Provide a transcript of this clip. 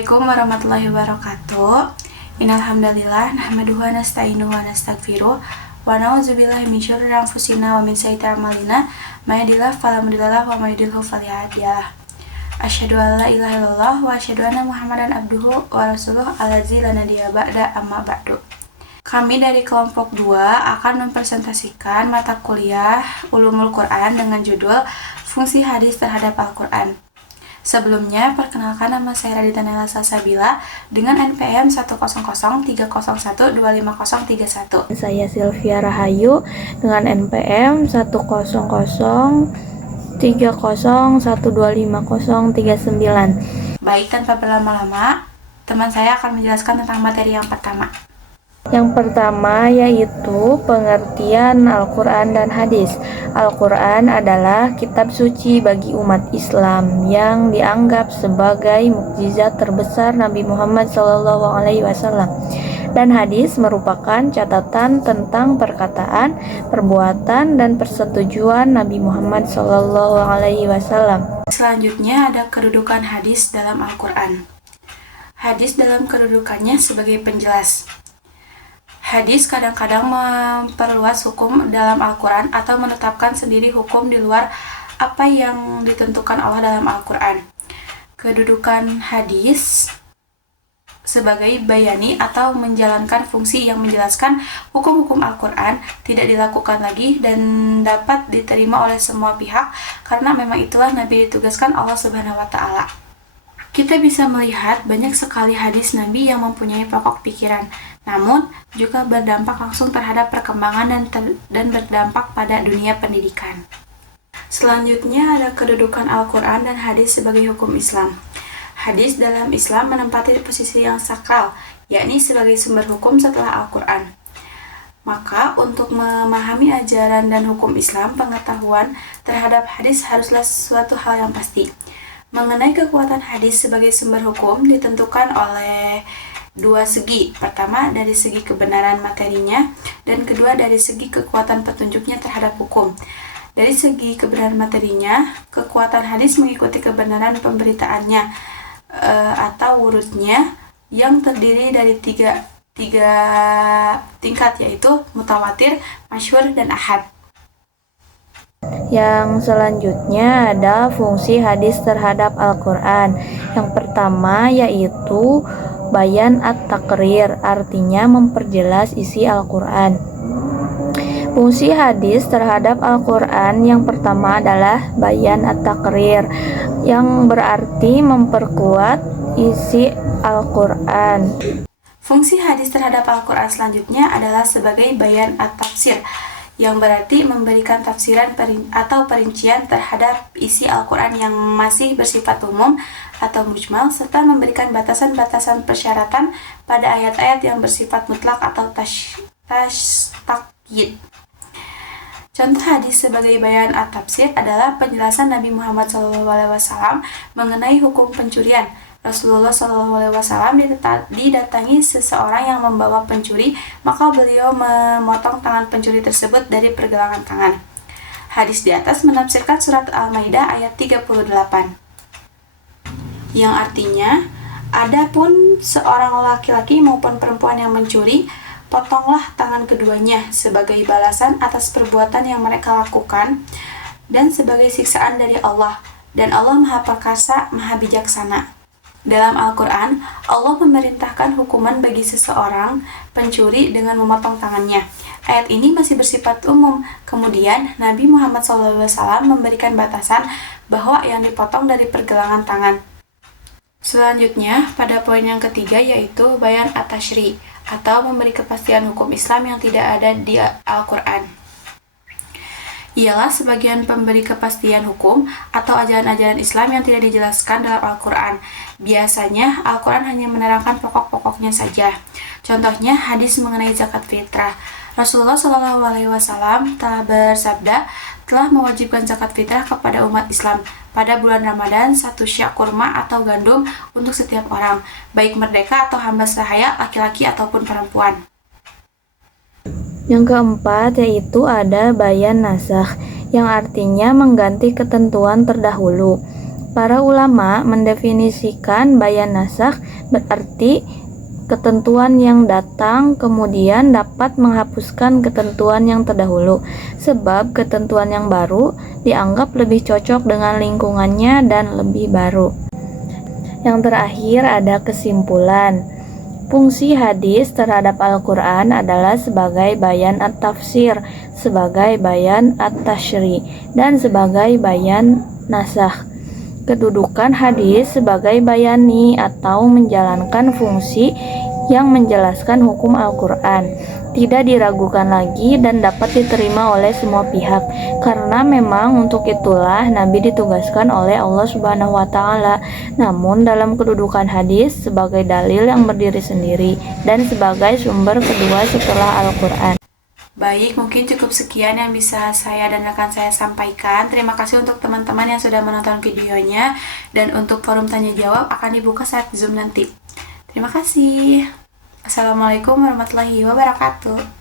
Assalamualaikum warahmatullahi wabarakatuh. Innalhamdalillah nahmaduhu wa nasta'inuhu wa nastaghfiruh wa na'udzubillahi min syururi anfusina wa min sayyiati a'malina may yahdihillahu fala mudhillalah wa may yudhlil fala hadiyalah. Asyhadu an la ilaha illallah wa asyhadu anna Muhammadan abduhu wa rasuluh allazi la nabiyya ba'da amma ba'du. Kami dari kelompok 2 akan mempresentasikan mata kuliah Ulumul Quran dengan judul Fungsi Hadis Terhadap Al-Quran. Sebelumnya, perkenalkan nama saya Radita Nela Salsabila dengan NPM 10030125031. Saya Sylvia Rahayu dengan NPM 10030125039. Baik, tanpa berlama-lama, teman saya akan menjelaskan tentang materi yang pertama. Yang pertama yaitu pengertian Al-Quran dan hadis. Al-Quran adalah kitab suci bagi umat Islam yang dianggap sebagai mukjizat terbesar Nabi Muhammad SAW. Dan hadis merupakan catatan tentang perkataan, perbuatan, dan persetujuan Nabi Muhammad SAW. Selanjutnya ada kedudukan hadis dalam Al-Quran. Hadis dalam kedudukannya sebagai penjelas. Hadis kadang-kadang memperluas hukum dalam Al-Quran atau menetapkan sendiri hukum di luar apa yang ditentukan Allah dalam Al-Quran. Kedudukan hadis sebagai bayani atau menjalankan fungsi yang menjelaskan hukum-hukum Al-Quran tidak dilakukan lagi dan dapat diterima oleh semua pihak karena memang itulah Nabi ditugaskan Allah Subhanahu wa Ta'ala. Kita bisa melihat banyak sekali hadis Nabi yang mempunyai pokok pikiran, namun juga berdampak langsung terhadap perkembangan dan berdampak pada dunia pendidikan. Selanjutnya ada kedudukan Al-Quran dan hadis sebagai hukum Islam. Hadis dalam Islam menempati posisi yang sakral, yakni sebagai sumber hukum setelah Al-Quran. Maka untuk memahami ajaran dan hukum Islam, pengetahuan terhadap hadis haruslah suatu hal yang pasti. Mengenai kekuatan hadis sebagai sumber hukum ditentukan oleh dua segi. Pertama, dari segi kebenaran materinya, dan kedua, dari segi kekuatan petunjuknya terhadap hukum. Dari segi kebenaran materinya, kekuatan hadis mengikuti kebenaran pemberitaannya atau urutnya yang terdiri dari tiga tingkat, yaitu mutawatir, masyhur, dan ahad. Yang selanjutnya ada fungsi hadis terhadap Al-Quran. Yang pertama yaitu bayan at-taqrir, artinya memperjelas isi Al-Quran. Fungsi hadis terhadap Al-Quran yang pertama adalah bayan at-taqrir, yang berarti memperkuat isi Al-Quran. Fungsi hadis terhadap Al-Quran selanjutnya adalah sebagai bayan at-tafsir, yang berarti memberikan tafsiran atau perincian terhadap isi Al-Quran yang masih bersifat umum atau mujmal, serta memberikan batasan-batasan persyaratan pada ayat-ayat yang bersifat mutlak atau takyid. Contoh hadis sebagai bayan at-tafsir adalah penjelasan Nabi Muhammad SAW mengenai hukum pencurian. Rasulullah SAW didatangi seseorang yang membawa pencuri, maka beliau memotong tangan pencuri tersebut dari pergelangan tangan. Hadis di atas menafsirkan surat Al-Maidah ayat 38, yang artinya, adapun seorang laki-laki maupun perempuan yang mencuri, potonglah tangan keduanya sebagai balasan atas perbuatan yang mereka lakukan dan sebagai siksaan dari Allah, dan Allah Maha Perkasa, Maha Bijaksana. Dalam Al-Quran, Allah memerintahkan hukuman bagi seseorang pencuri dengan memotong tangannya. Ayat ini masih bersifat umum. Kemudian, Nabi Muhammad SAW memberikan batasan bahwa yang dipotong dari pergelangan tangan. Selanjutnya, pada poin yang ketiga yaitu bayan at-tashri, atau memberi kepastian hukum Islam yang tidak ada di Al-Quran. Ialah sebagian pemberi kepastian hukum atau ajaran-ajaran Islam yang tidak dijelaskan dalam Al-Quran. Biasanya, Al-Quran hanya menerangkan pokok-pokoknya saja. Contohnya, hadis mengenai zakat fitrah. Rasulullah SAW telah bersabda, telah mewajibkan zakat fitrah kepada umat Islam pada bulan Ramadan 1 syak kurma atau gandum untuk setiap orang, baik merdeka atau hamba sahaya, laki-laki ataupun perempuan. Yang keempat yaitu ada bayan nasakh, yang artinya mengganti ketentuan terdahulu. Para ulama mendefinisikan bayan nasakh berarti ketentuan yang datang kemudian dapat menghapuskan ketentuan yang terdahulu, sebab ketentuan yang baru dianggap lebih cocok dengan lingkungannya dan lebih baru. Yang terakhir ada kesimpulan. Fungsi hadis terhadap Al-Quran adalah sebagai bayan at-tafsir, sebagai bayan at-tashri, dan sebagai bayan nasakh. Kedudukan hadis sebagai bayani atau menjalankan fungsi yang menjelaskan hukum Al-Quran tidak diragukan lagi dan dapat diterima oleh semua pihak, karena memang untuk itulah Nabi ditugaskan oleh Allah Subhanahu wa Ta'ala. Namun dalam kedudukan hadis sebagai dalil yang berdiri sendiri dan sebagai sumber kedua setelah Al-Quran. Baik, mungkin cukup sekian yang bisa saya dan rekan saya sampaikan. Terima kasih untuk teman-teman yang sudah menonton videonya, dan untuk forum tanya jawab akan dibuka saat Zoom nanti. Terima kasih. Assalamualaikum warahmatullahi wabarakatuh.